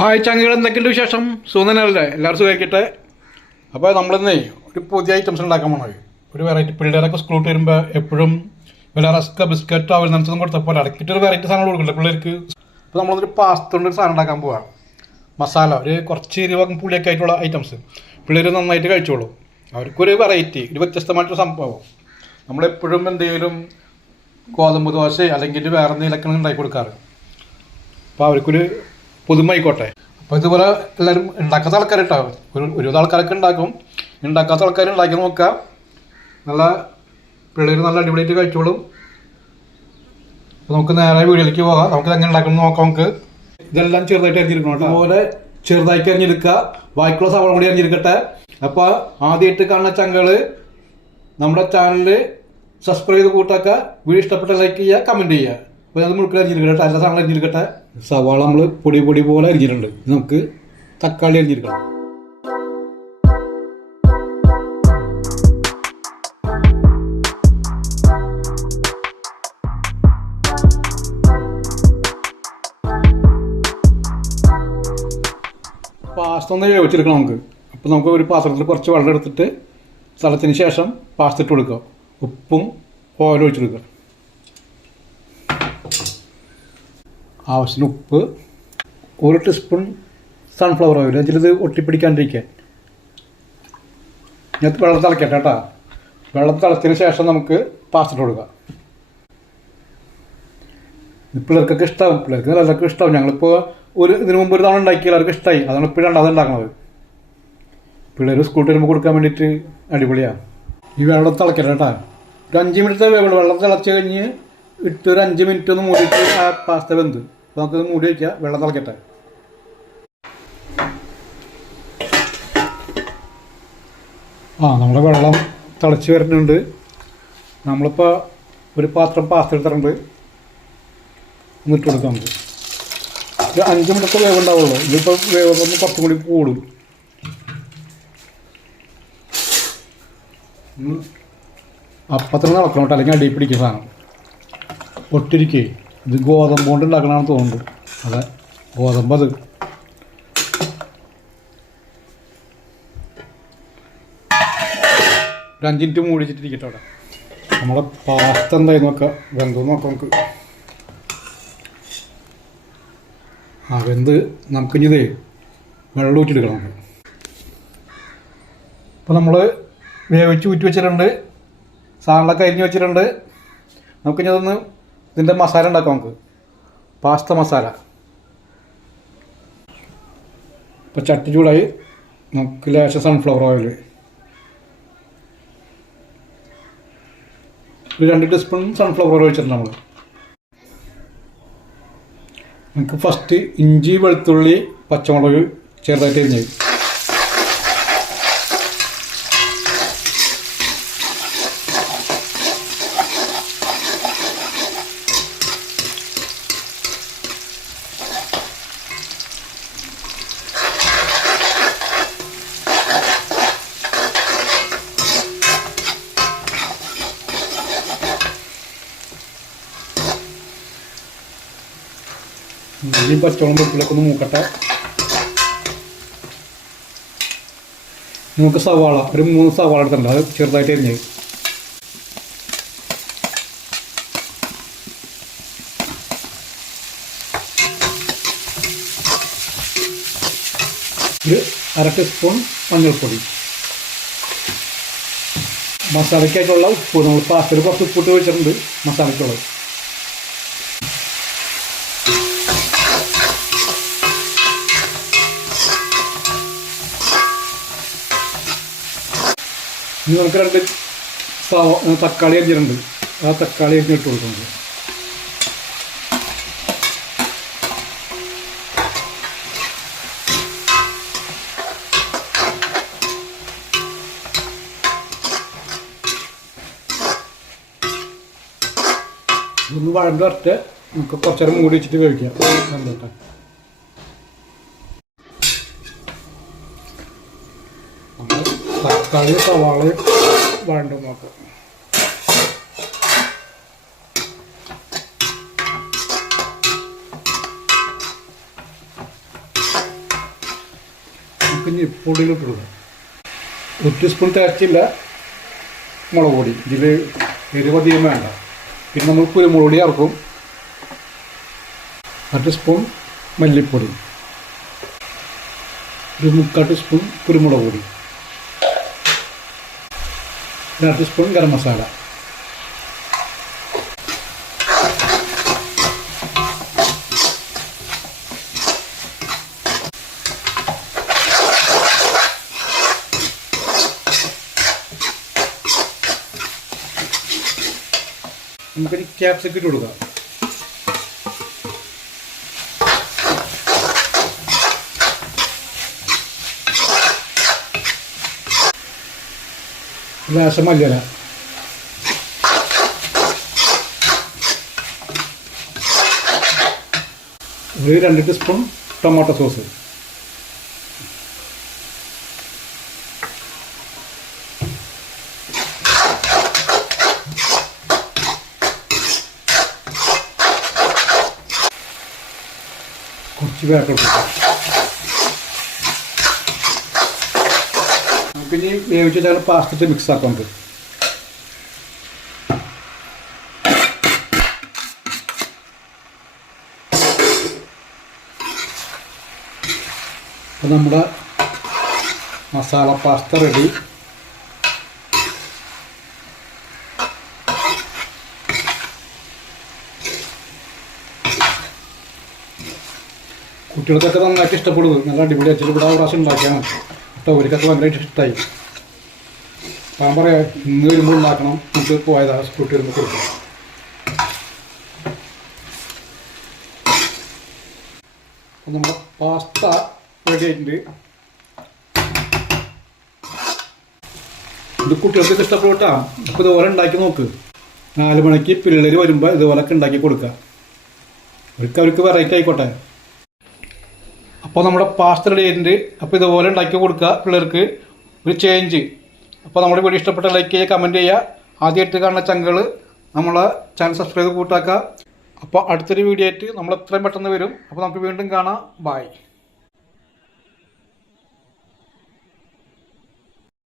Hi ചങ്ങകൾ, എന്തൊക്കെയുണ്ട് വിശേഷം? സുഖനല്ലേ? എല്ലാവരും സുഖമായിരിക്കട്ടെ. അപ്പോൾ നമ്മളിന്നേ ഒരു പുതിയ ഐറ്റംസ് ഉണ്ടാക്കാൻ പോണത്. ഒരു വെറൈറ്റി. പിള്ളേരൊക്കെ സ്കൂളിൽ വരുമ്പോൾ എപ്പോഴും വല്ല റസ്ക് ബിസ്ക്കറ്റോ അവർ നമുക്കൊന്നും കൊടുത്തപ്പോൾ ഇടയ്ക്കിട്ടൊരു വെറൈറ്റി സാധനം കൊടുക്കില്ല പിള്ളേർക്ക്. അപ്പോൾ നമ്മളൊരു പാസ്ത കൊണ്ട് ഒരു സാധനം ഉണ്ടാക്കാൻ പോവാം. മസാല ഒരു കുറച്ച് എരിവും പുളിയൊക്കെ ആയിട്ടുള്ള ഐറ്റംസ് പിള്ളേർ നന്നായിട്ട് കഴിച്ചോളൂ. അവർക്കൊരു വെറൈറ്റി, ഒരു വ്യത്യസ്തമായിട്ടൊരു സംഭവം. നമ്മളെപ്പോഴും എന്തെങ്കിലും ഗോതമ്പ് ദോശ അല്ലെങ്കിൽ വേറെ എന്തെങ്കിലുമൊക്കെ ഉണ്ടാക്കി കൊടുക്കാറ്. അപ്പോൾ അവർക്കൊരു പുതുമയായിക്കോട്ടെ. അപ്പോൾ ഇതുപോലെ എല്ലാവരും ഉണ്ടാക്കാത്ത ആൾക്കാരുണ്ടാവും. ഒരുവിധ ആൾക്കാരൊക്കെ ഉണ്ടാക്കും. ഉണ്ടാക്കാത്ത ആൾക്കാർ ഉണ്ടാക്കി നോക്കുക. നല്ല പിള്ളേർ നല്ല അടിപൊളിയായിട്ട് കഴിച്ചോളും. അപ്പോൾ നമുക്ക് നേരെ വീഡിയോയിലേക്ക് പോകാം. നമുക്ക് എങ്ങനെ ഉണ്ടാക്കണം നോക്കാം. നമുക്ക് ഇതെല്ലാം ചെറുതായിട്ട് അരിഞ്ഞെടുക്കണം കേട്ടോ. അതുപോലെ ചെറുതായിട്ട് അരിഞ്ഞെടുക്കുക. ബാക്കിയുള്ള സവാള കൂടി അരിഞ്ഞെടുക്കട്ടെ. അപ്പോൾ ആദ്യമായിട്ട് കാണുന്ന ചങ്കൾ നമ്മുടെ ചാനൽ സബ്സ്ക്രൈബ് ചെയ്ത് കൂട്ടാക്കുക. വീഡിയോ ഇഷ്ടപ്പെട്ട ലൈക്ക് ചെയ്യുക, കമൻറ്റ് ചെയ്യുക. അപ്പോൾ അത് മുഴുവൻ അരിഞ്ഞെടുക്കട്ടെ. എല്ലാ സാധനം അരിഞ്ഞെടുക്കട്ടെ. സവാള നമ്മൾ പൊടി പോലെ അരിഞ്ഞിട്ടുണ്ട്. നമുക്ക് തക്കാളി അരിഞ്ഞെടുക്കണം. പാസ്ത ഒന്ന് വേവിച്ചെടുക്കണം നമുക്ക്. അപ്പോൾ നമുക്ക് ഒരു പാത്രത്തിൽ കുറച്ച് വെള്ളം എടുത്തിട്ട് തിളച്ചതിന് ശേഷം പാസ്ത ഇട്ട് കൊടുക്കുക. ഉപ്പും ഓയിലും ഒഴിച്ചെടുക്കുക. ആവശ്യത്തിന് ഉപ്പ്, 1 ടീസ്പൂൺ സൺഫ്ലവർ ഓയിൽ, അതിലിത് ഒട്ടിപ്പിടിക്കാണ്ടിരിക്കാൻ. ഞാൻ വെള്ളം തിളക്കട്ടെ കേട്ടോ. വെള്ളം തിളച്ചതിന് ശേഷം നമുക്ക് പാസ്ത ഇട്ട് കൊടുക്കുക. പിള്ളേർക്കൊക്കെ ഇഷ്ടമാവും. പിള്ളേർക്ക് എല്ലാവർക്കും ഇഷ്ടമാവും. ഞങ്ങളിപ്പോൾ ഇതിനു മുമ്പ് ഒരു തവണ ഉണ്ടാക്കി എല്ലാവർക്കും ഇഷ്ടമായി. അതാണ് ഇപ്പോൾ രണ്ടാമത് ഉണ്ടാക്കുന്നത്. പിള്ളേർ സ്കൂളിൽ വരുമ്പോൾ കൊടുക്കാൻ വേണ്ടിയിട്ട് അടിപൊളിയാണ്. ഈ വെള്ളം തിളക്കട്ടെ കേട്ടോ. ഒരു 5 മിനിറ്റ് വേവുള്ളൂ. വെള്ളം തിളച്ച് കഴിഞ്ഞ് ഇട്ട് ഒരു 5 മിനിറ്റ് ഒന്ന് മൂടിയിട്ട് ആ പാസ്ത വെന്ത്. അപ്പോൾ നമുക്കത് മൂടി വയ്ക്കുക. വെള്ളം തിളക്കട്ടെ. നമ്മുടെ വെള്ളം തിളച്ച് വരുന്നുണ്ട്. നമ്മളിപ്പോൾ ഒരു പാത്രം പാസ്ത എടുത്തിട്ടുണ്ട്. ഒന്നിട്ട് കൊടുക്കാം. നമുക്ക് ഒരു 5 മിനിറ്റ് വേവുണ്ടാവുള്ളൂ. ഇതിപ്പോൾ വേവൊന്ന് കുറച്ചും കൂടി കൂടും. അപ്പത്തിന് നടക്കണം കേട്ടോ, അല്ലെങ്കിൽ അടിയിൽ പിടിക്കുക സാധനം. ഒട്ടിരിക്കേ. ഇത് ഗോതമ്പ് കൊണ്ട് ഉണ്ടാക്കണമെന്ന് തോന്നുന്നു. അതെ, ഗോതമ്പ്. അത് ഒരു 5 മിനിറ്റ് മൂടിച്ചിട്ടിരിക്കട്ടെ അവിടെ. നമ്മുടെ പാസ്ത എന്തായി നോക്കാം, വെന്തോ നോക്കാം നമുക്ക്. വെന്ത് നമുക്കിഞ്ഞിതേ വെള്ളം ഊറ്റിയെടുക്കണം നമുക്ക്. അപ്പോൾ നമ്മൾ വേവിച്ച് ഊറ്റി വെച്ചിട്ടുണ്ട്. സാധനങ്ങളൊക്കെ അരിഞ്ഞ് വെച്ചിട്ടുണ്ട്. നമുക്കിനി അതൊന്ന് ഇതിൻ്റെ മസാല ഉണ്ടാക്കാം. നമുക്ക് പാസ്ത മസാല. ഇപ്പോൾ ചട്ടി ചൂടായി. നമുക്ക് ലേശം സൺഫ്ലവർ ഓയിൽ, ഒരു 2 ടീസ്പൂൺ സൺഫ്ലവർ ഓയിൽ ഒഴിച്ചിട്ടുണ്ട് നമ്മൾ. നമുക്ക് ഫസ്റ്റ് ഇഞ്ചി, വെളുത്തുള്ളി, പച്ചമുളക് ചെറുതായിട്ട് അരിഞ്ഞ്. ഇഞ്ചിയും പച്ചമുളകും വെളുത്തുള്ളിയൊക്കെ ഒന്ന് മൂക്കട്ടെ. നമുക്ക് സവാള ഒരു 3 സവാള എടുത്തിട്ടുണ്ട്. അത് ചെറുതായിട്ട് അരിഞ്ഞ്. ഒരു 1/2 ടീസ്പൂൺ മഞ്ഞൾപ്പൊടി. മസാലയ്ക്കായിട്ടുള്ള ഉപ്പ് നമ്മൾ പാസ്തയിൽ കുറച്ച് ഉപ്പിട്ട് വെച്ചിട്ടുണ്ട്. മസാലയ്ക്കുള്ളത് ഇനി നമുക്ക് 2 തക്കാളി അരിഞ്ഞിട്ടുണ്ട്. ആ തക്കാളി അരിഞ്ഞിട്ട് കൊടുക്കുന്നത്. ഇതൊന്ന് വഴണ്ട് വരട്ടെ. നമുക്ക് കുറച്ച് നേരം മൂടി വെച്ചിട്ട് വേവിക്കാം. വെന്തോട്ടെ. തക്കാളി സവാള വഴണ്ട് നോക്കാം. ഇനി പൊടിയിലിട്ട് കൊടുക്കാം. 1 ടീസ്പൂൺ തികച്ചില്ല മുളക് പൊടി. ഇതിൽ എരിവധികം വേണ്ട. പിന്നെ നമ്മൾ കുരുമുളക് പൊടി ചേർക്കും. 1 ടീസ്പൂൺ മല്ലിപ്പൊടി, 1/4 ടീസ്പൂൺ കുരുമുളക് പൊടി, 1 ടീസ്പൂൺ ഗരം മസാല. നമുക്കിനി ക്യാപ്സിക്കം ഇട്ട് കൊടുക്കാം. ലേശം മല്ലിയില, ഒരു 2 ടീസ്പൂൺ ടൊമാറ്റോ സോസ്, കുറച്ച് വേപ്പില. നമുക്കിനി വേവിച്ച് പാസ്ത മിക്സ് ആക്കാം. നമുക്ക് അപ്പോൾ നമ്മുടെ മസാല പാസ്ത റെഡി. കുട്ടികൾക്കൊക്കെ നന്നായിട്ട് ഇഷ്ടപ്പെടുന്നത്. നല്ല അടിപൊളി അച്ഛൻ ഇവിടെ പ്രാവശ്യം ഉണ്ടാക്കിയാണ് കേട്ടോ. അവർക്കൊക്കെ ഭയങ്കരമായിട്ട് ഇഷ്ടമായി. ഞാൻ പറയാം, ഇന്ന് വരുമ്പോൾ ഉണ്ടാക്കണം. നമുക്ക് പോയതാ സ്കൂട്ടി വരുമ്പോൾ കൊടുക്കണം. അപ്പം നമ്മുടെ പാസ്ത റെഡി ആയിട്ടുണ്ട്. ഇത് കുട്ടികൾക്ക് ഇഷ്ടപ്പെട്ടാ. അപ്പോൾ ഇതുപോലെ ഉണ്ടാക്കി നോക്ക്. 4 മണിക്ക് പിള്ളേർ വരുമ്പോൾ ഇതുപോലൊക്കെ ഉണ്ടാക്കി കൊടുക്കുക. അവർക്ക് വെറൈറ്റി ആയിക്കോട്ടെ. അപ്പോൾ നമ്മുടെ പാസ്ത റെഡി ആയിട്ടുണ്ട്. അപ്പോൾ ഇതുപോലെ ഉണ്ടാക്കി കൊടുക്കുക പിള്ളേർക്ക്, ഒരു ചേഞ്ച്. അപ്പോൾ നമ്മുടെ വീഡിയോ ഇഷ്ടപ്പെട്ട ലൈക്ക് ചെയ്യുക, കമൻറ്റ് ചെയ്യുക. ആദ്യമായിട്ട് കാണുന്ന ചങ്കൾ നമ്മളെ ചാനൽ സബ്സ്ക്രൈബ് കൂട്ടാക്കുക. അപ്പോൾ അടുത്തൊരു വീഡിയോ ആയിട്ട് നമ്മൾ എത്രയും പെട്ടെന്ന് വരും. അപ്പോൾ നമുക്ക് വീണ്ടും കാണാം. ബൈ.